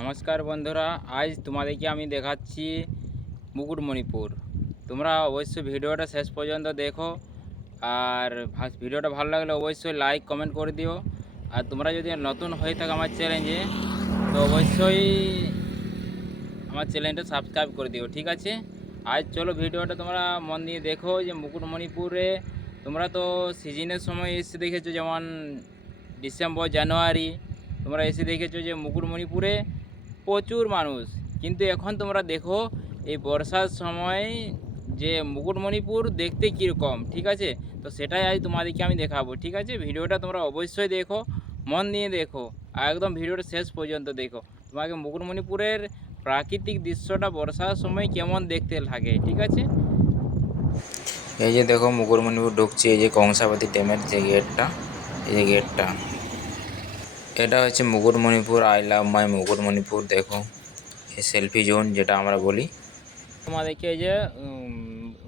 নমস্কার বন্ধুরা, আজ তোমাদেরকে আমি দেখাচ্ছি মুকুটমণিপুর। তোমরা অবশ্যই ভিডিওটা শেষ পর্যন্ত দেখো। আর ভিডিওটা ভালো লাগলে অবশ্যই লাইক কমেন্ট করে দিও। আর তোমরা যদি নতুন হয়ে থাকো আমার চ্যানেলে, তো অবশ্যই আমার চ্যানেলটা সাবস্ক্রাইব করে দিও, ঠিক আছে? আজ চলো ভিডিওটা তোমরা মন দিয়ে দেখো যে মুকুটমণিপুরে তোমরা তো সিজনের সময় এসে দেখেছো, যেমন ডিসেম্বর জানুয়ারি তোমরা এসে দেখেছো যে মুকুটমণিপুরে প্রচুর মানুষ। কিন্তু এখন তোমরা দেখো এই বর্ষার সময় যে মুকুটমণিপুর দেখতে কীরকম, ঠিক আছে? তো সেটাই আজ তোমাদেরকে আমি দেখাবো, ঠিক আছে? ভিডিওটা তোমরা অবশ্যই দেখো, মন দিয়ে দেখো, আর একদম ভিডিওটা শেষ পর্যন্ত দেখো। তোমাকে মুকুটমণিপুরের প্রাকৃতিক দৃশ্যটা বর্ষার সময় কেমন দেখতে লাগে, ঠিক আছে? এই যে দেখো মুকুটমণিপুর ঢুকছি, এই যে কংসাবতী ড্যামের যে গেটটা, এই যে গেটটা, এটা হচ্ছে মুকুটমণিপুর। আই লাভ মাই মুকুটমণিপুর। দেখো এই সেলফি জোন যেটা আমরা বলি। তোমাদেরকে এই যে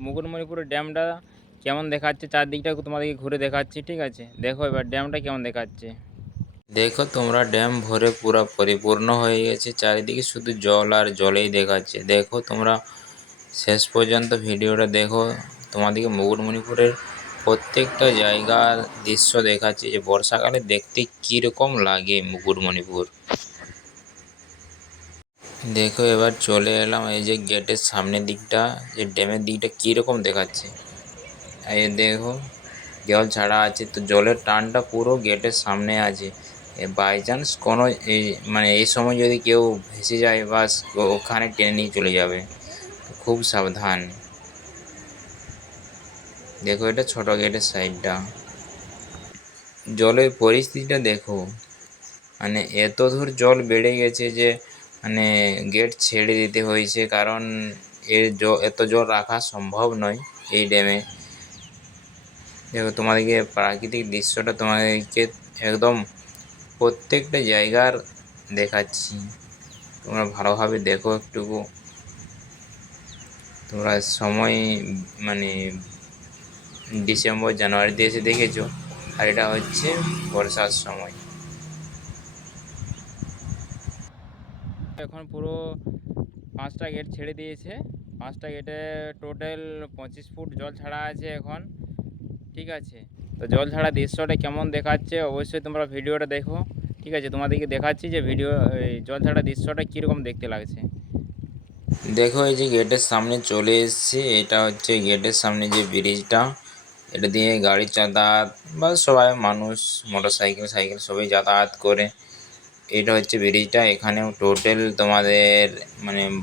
মুকুটমণিপুরের ড্যামটা কেমন দেখাচ্ছে, চারদিকটা তোমাদেরকে ঘুরে দেখাচ্ছি, ঠিক আছে? দেখো এবার ড্যামটা কেমন দেখাচ্ছে। দেখো তোমরা ড্যাম ভরে পুরো পরিপূর্ণ হয়ে গেছে, চারিদিকে শুধু জল আর জলেই দেখাচ্ছে। দেখো তোমরা শেষ পর্যন্ত ভিডিওটা দেখো, তোমাদেরকে মুকুটমণিপুরের প্রত্যেকটা জায়গার দৃশ্য দেখাচ্ছে যে বর্ষাকালে দেখতে কীরকম লাগে মুকুটমণিপুর। দেখো এবার চলে এলাম এই যে গেটের সামনের দিকটা, যে ড্যামের দিকটা কীরকম দেখাচ্ছে। এই দেখো জল ছাড়া আছে, তো জলের টানটা পুরো গেটের সামনে আছে। বাই চান্স কোনো এই সময় যদি কেউ ভেসে যায়, বাস ওখানে টেনে নিয়ে চলে যাবে, খুব সাবধান। দেখো এটা ছোট গেটের সাইডটা, জলের পরিস্থিতিটা দেখো, এত দূর জল বেড়ে গেছে যে গেট ছেড়ে দিতে হয়েছে, কারণ এত জল রাখা সম্ভব নয় এই ড্যামে। দেখো তোমাদেরকে প্রাকৃতিক দৃশ্যটা তোমাদেরকে একদম প্রত্যেকটা জায়গার দেখাচ্ছি, তোমরা ভালোভাবে দেখো একটুকু। তোমরা সময় ডিসেম্বর জানুয়ারিতে এসে দেখেছো, আর এটা হচ্ছে বর্ষার সময়। এখন পুরো 5টা গেট ছেড়ে দিয়েছে। 5টা গেটে টোটাল 25 ফুট জল ছাড়া আছে এখন, ঠিক আছে? তো জল ছাড়া দৃশ্যটা কেমন দেখাচ্ছে অবশ্যই তোমরা ভিডিওটা দেখো, ঠিক আছে? তোমাদেরকে দেখাচ্ছি যে এই জল ছাড়া দৃশ্যটা কীরকম দেখতে লাগছে। দেখো এই যে গেটের সামনে চলে এসেছি, এটা হচ্ছে গেটের সামনে যে ব্রিজটা, এটা দিয়ে গাড়ি যাতায়াত বা সবাই মানুষ মোটরসাইকেল সাইকেল সবাই যাতায়াত করে। এটা হচ্ছে ব্রিজটা। এখানেও টোটাল তোমাদের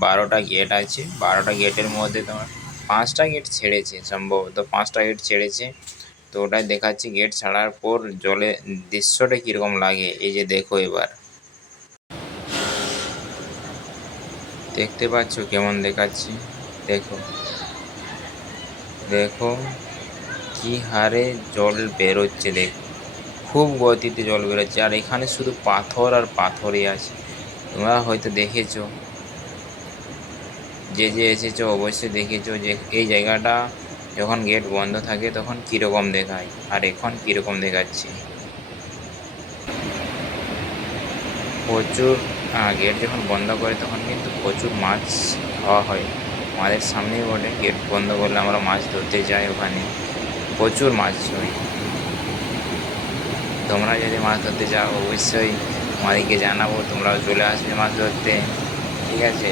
12টা গেট আছে। 12টা গেটের মধ্যে তোমার 5টা গেট ছেড়েছে, সম্ভবত 5টা গেট ছেড়েছে। তো ওটাই দেখাচ্ছি গেট ছাড়ার পর জলে দৃশ্যটা কীরকম লাগে। এই যে দেখো এবার দেখতে পাচ্ছ কেমন দেখাচ্ছি। দেখো দেখো কি হারে জল বেরোচ্ছে, দেখো খুব গতিতে জল বেরোচ্ছে, আর এখানে শুধু পাথর আর পাথরই আছে। তোমরা হয়তো দেখেছো, যে এসেছো অবশ্যই দেখেছো যে এই জায়গাটা যখন গেট বন্ধ থাকে তখন কীরকম দেখায়, আর এখন কীরকম দেখাচ্ছে। প্রচুর গেট যখন বন্ধ করে তখন কিন্তু প্রচুর মাছ খাওয়া হয়। আমাদের সামনেই বটে, গেট বন্ধ করলে আমরা মাছ ধরতে যাই, ওখানে প্রচুর মাছ হয়। তোমরা যদি মাছ ধরতে যাও অবশ্যই আমাদেরকে জানাবো, তোমরাও চলে আসবে মাছ ধরতে, ঠিক আছে?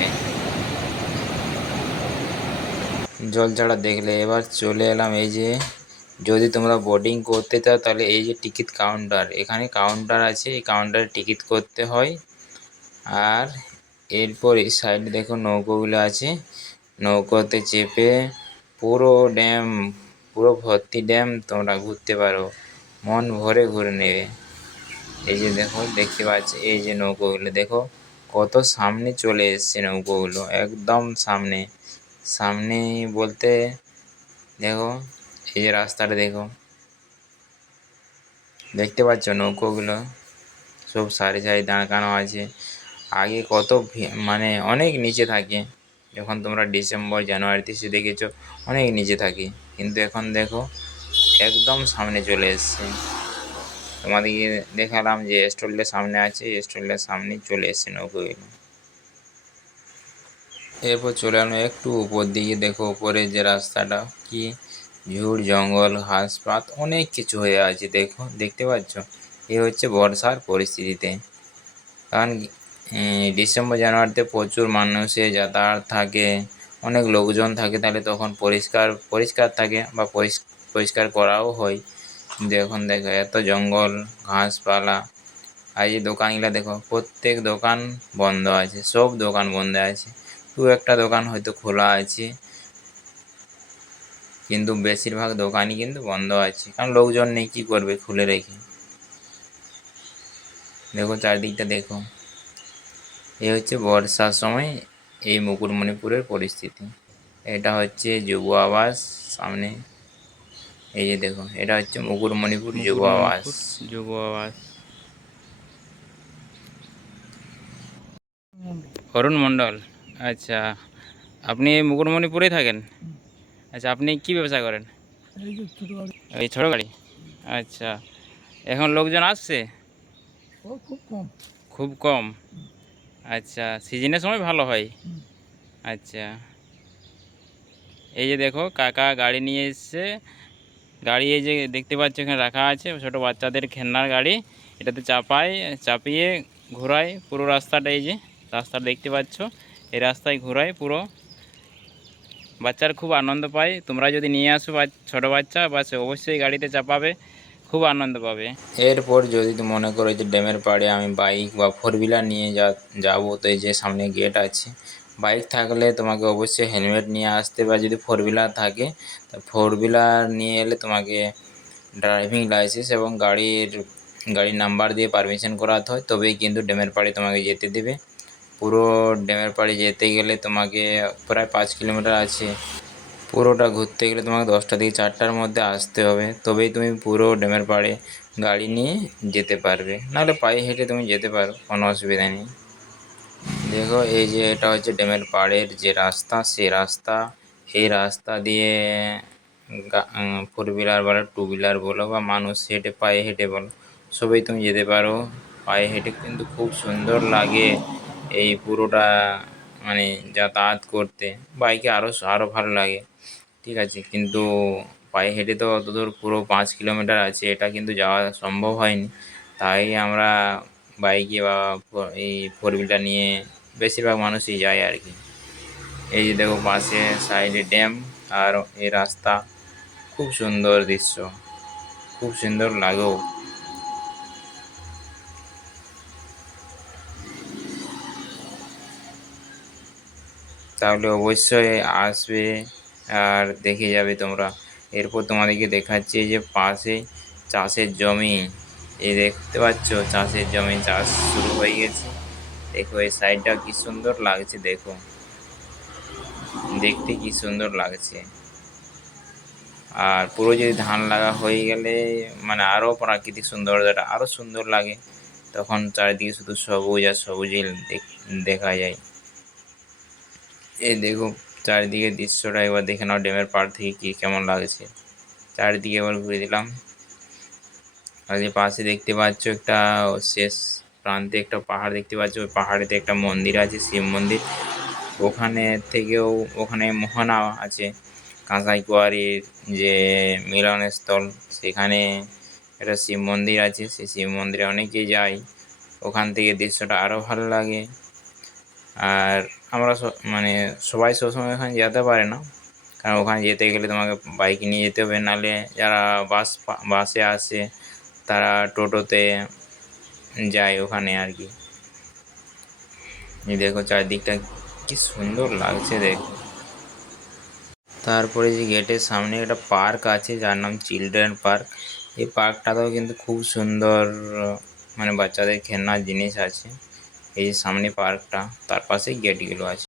জল ছাড়া দেখলে এবার চলে এলাম এই যে, যদি তোমরা বোটিং করতে চাও তাহলে এই যে টিকিট কাউন্টার, এখানে কাউন্টার আছে, এই কাউন্টারে টিকিট করতে হয়। আর এরপর এই সাইডে দেখো নৌকোগুলো আছে, নৌকোতে চেপে পুরো ড্যাম, পুরো ভর্তি ড্যাম তোমরা ঘুরতে পারো, মন ভরে ঘুরে নেবে। এই যে দেখো দেখতে পাচ্ছি এই যে নৌকোগুলো, দেখো কত সামনে চলে এসছে নৌকোগুলো, একদম সামনে। সামনে বলতে দেখো এই যে রাস্তাটা দেখো, দেখতে পাচ্ছ নৌকোগুলো সব সারি সারি দাঁড়ানো আছে। আগে কত অনেক নিচে থাকে, যখন তোমরা ডিসেম্বর জানুয়ারিতে এসে দেখেছো অনেক নিচে থাকে, কিন্তু এখন দেখো একদম সামনে চলে এসছে। তোমাদেরকে দেখালাম যে স্টলটার সামনে আছে, স্টলটার সামনেই চলে এসছে নৌকোগুলো। এরপর চলে এলাম একটু উপর দিকে। দেখো উপরে যে রাস্তাটা কি ঝুড় জঙ্গল ঘাস পাত অনেক কিছু হয়ে আছে। দেখো দেখতে পাচ্ছ, এ হচ্ছে বর্ষার পরিস্থিতিতে। কারণ ডিসেম্বর জানুয়ারিতে প্রচুর মানুষের যাতায়াত থাকে, অনেক লোকজন থাকে, তাহলে তখন পরিষ্কার পরিষ্কার থাকে বা পরিষ্কার করাও হয়। কিন্তু এখন দেখো এত জঙ্গল ঘাসপালা। আর এই দোকানগুলো দেখো, প্রত্যেক দোকান বন্ধ আছে, সব দোকান বন্ধ আছে। দু একটা দোকান হয়তো খোলা আছে, কিন্তু বেশিরভাগ দোকানই কিন্তু বন্ধ আছে, কারণ লোকজন নেই, কী করবে খুলে রেখে। দেখো চারদিকটা দেখো, এ হচ্ছে বর্ষার সময় এই মুকুটমণিপুরের পরিস্থিতি। এটা হচ্ছে যুব আবাস সামনে, এই যে দেখো এটা হচ্ছে মুকুটমণিপুর যুব আবাস। মুকুটমণিপুর যুব আবাস। অরুণ মণ্ডল, আচ্ছা, আপনি মুকুটমণিপুরেই থাকেন? আচ্ছা, আপনি কি ব্যবসা করেন? এই ছোটো গাড়ি। আচ্ছা, এখন লোকজন আসছে? খুব কম। খুব কম। আচ্ছা, সিজনের সময় ভালো হয়। আচ্ছা, এই যে দেখো কাকা গাড়ি নিয়ে এসছে। গাড়ি এই যে দেখতে পাচ্ছ এখানে রাখা আছে, ছোটো বাচ্চাদের খেলনার গাড়ি। এটাতে চাপিয়ে ঘোরায় পুরো রাস্তাটা। এই যে রাস্তা দেখতে পাচ্ছ, এই রাস্তায় ঘোরায় পুরো। বাচ্চারা খুব আনন্দ পায়। তোমরা যদি নিয়ে আসো ছোটো বাচ্চা, বা সে অবশ্যই গাড়িতে চাপাবে, খুব আনন্দ পাবে। এরপর যদি তুমি মনে করো যে ড্যামের পাড়ে আমি বাইক বা ফোর হুইলার নিয়ে যাবো, তো এই যে সামনে গেট আছে। বাইক থাকলে তোমাকে অবশ্যই হেলমেট নিয়ে আসতে, বা যদি ফোর হুইলার থাকে তা ফোর হুইলার নিয়ে এলে তোমাকে ড্রাইভিং লাইসেন্স এবং গাড়ির নাম্বার দিয়ে পারমিশন করাতে হয়, তবেই কিন্তু ড্যামের পাড়ে তোমাকে যেতে দেবে। পুরো ড্যামের পাড়ে যেতে গেলে তোমাকে প্রায় 5 কিলোমিটার আছে। পুরোটা ঘুরতে গেলে তোমাকে 10টা থেকে 4টার মধ্যে আসতে হবে, তবেই তুমি পুরো ড্যামের পাড়ে গাড়ি নিয়ে যেতে পারবে, নাহলে পায়ে হেঁটে তুমি যেতে পারো, কোনো অসুবিধা নেই। দেখো এই যে এটা হচ্ছে ড্যামের পাড়ের যে রাস্তা, সেই রাস্তা। এই রাস্তা দিয়ে ফোর হুইলার বলো, টু হুইলার বলো, বা মানুষ হেঁটে পায়ে হেঁটে বলো, সবাই তুমি যেতে পারো পায়ে হেঁটে। কিন্তু খুব সুন্দর লাগে এই পুরোটা, মানে যাতায়াত করতে। বাইকে আরও ভালো লাগে, ঠিক আছে, কিন্তু পায়ে হেঁটে তো অতদূর পুরো 5 কিলোমিটার আছে, এটা কিন্তু যাওয়া সম্ভব হয়নি। তাই আমরা বাইকে বা এই ফোর হুইলার নিয়ে বেশিরভাগ মানুষই যায় আর কি। এই যে দেখো পাশে সাইডে ড্যাম আর এই রাস্তা, খুব সুন্দর দৃশ্য, খুব সুন্দর লাগেও। তাহলে অবশ্যই আসবে আর দেখে যাবে তোমরা। এরপর তোমাদেরকে দেখাচ্ছি এই যে পাশে চাষের জমি, এই দেখতে পাচ্ছ চাষের জমি, চাষ শুরু হয়ে গেছে। দেখো এই সাইডটা কি সুন্দর লাগছে, দেখো দেখতে কি সুন্দর লাগছে। আর পুরো যদি ধান লাগা হয়ে গেলে মানে আরও প্রাকৃতিক সৌন্দর্যটা আরও সুন্দর লাগে, তখন চারিদিকে শুধু সবুজ আর সবুজই দেখা যায়। এই দেখো চারিদিকে দৃশ্যটা একবার দেখে নাও, ড্যামের পাড় থেকে কি কেমন লাগছে। চারিদিকে এবার ঘুরে দিলাম। আর যে পাশে দেখতে পাচ্ছ একটা শেষ প্রান্তে একটা পাহাড় দেখতে পাচ্ছ, ওই পাহাড়েতে একটা মন্দির আছে, শিব মন্দির। ওখানে মোহনা আছে, কাঁসাইকুয়ারির যে মিলনস্থল, সেখানে একটা শিব মন্দির আছে। সেই শিব মন্দিরে অনেকেই যায়, ওখান থেকে দৃশ্যটা আরও ভালো লাগে। আর আমরা মানে সবাই সবসময় ওখানে যেতে পারে না, কারণ ওখানে যেতে গেলে তোমাকে বাইক নিয়ে যেতে হবে, নাহলে যারা বাসে আসে তারা টোটোতে যায় ওখানে আর কি। এই দেখো চারদিকটা কি সুন্দর লাগছে দেখো। তারপরে যে গেটের সামনে একটা পার্ক আছে, যার নাম চিলড্রেন পার্ক। এই পার্কটাতেও কিন্তু খুব সুন্দর, মানে বাচ্চাদের খেলনার জিনিস আছে। এই যে সামনে পার্কটা, তার পাশেই গেটগুলো আছে।